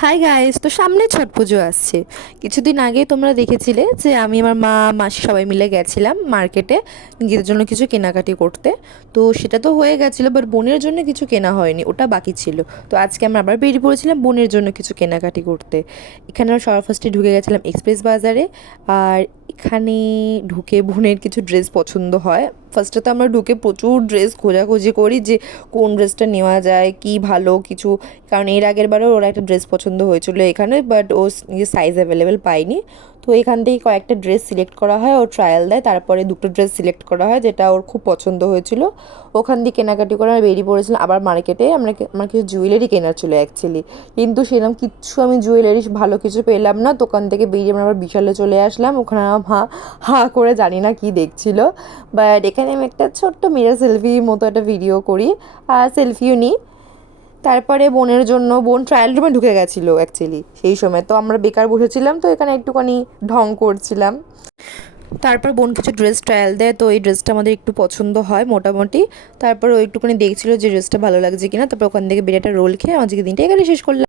Hi guys, তো সামনে ছট পুজো আসছে। কিছুদিন আগে তোমরা দেখেছিলে যে আমি আমার মা মাসি সবাই মিলে গেছিলাম মার্কেটে নিজেদের জন্য কিছু কেনাকাটি করতে। তো সেটা তো হয়ে গেছিলো, বাট বোনের জন্য কিছু কেনা হয়নি, ওটা বাকি ছিল। তো আজকে আমরা আবার বেরিয়ে পড়েছিলাম বোনের জন্য কিছু কেনাকাটি করতে। এখানে আমরা সবার ফার্স্টে ঢুকে গেছিলাম এক্সপ্রেস বাজারে। আর এখানে ঢুকে বোনের কিছু ড্রেস পছন্দ হয়। ফার্স্টে তো আমরা ঢুকে প্রচুর ড্রেস খোঁজাখুঁজি করি যে কোন ড্রেসটা নেওয়া যায়, কি ভালো কিছু। কারণ এর আগের বারও ওরা একটা ড্রেস পছন্দ হয়েছিল এখানে, বাট ও নিজের সাইজ অ্যাভেলেবেল পায়নি। তো এখান থেকে কয়েকটা ড্রেস সিলেক্ট করা হয়, ও ট্রায়াল দেয়, তারপরে দুটো ড্রেস সিলেক্ট করা হয় যেটা ওর খুব পছন্দ হয়েছিল। ওখান দিয়ে কেনাকাটি করে আমরা বেরিয়ে পড়েছিলাম আবার মার্কেটে। আমার কিছু জুয়েলারি কেনার ছিল অ্যাকচুয়ালি, কিন্তু সেরকম কিচ্ছু আমি জুয়েলারি ভালো কিছু পেলাম না। দোকান থেকে বেরিয়ে আমরা আবার বিশালে চলে আসলাম। ওখানে আমার মা হা করে জানি না কি দেখছিল। বাট এখানে আমি একটা ছোট্ট মিরর সেলফি মতো একটা ভিডিও করি, আর সেলফিও নিই। তারপরে বোনের জন্য বোন ট্রায়াল রুমে ঢুকে গেছিলো অ্যাকচুয়ালি সেই সময়, তো আমরা বেকার বসেছিলাম, তো এখানে একটুখানি ঢং করছিলাম। তারপর বোন কিছু ড্রেস ট্রায়াল দেয়, তো এই ড্রেসটা আমাদের একটু পছন্দ হয় মোটামুটি। তারপর ও একটুখানি দেখছিল যে ড্রেসটা ভালো লাগছে কিনা, তারপর ওখান থেকে বেরিয়ে একটা রোল খেয়ে আজকে দিনটা এখানে শেষ করলাম।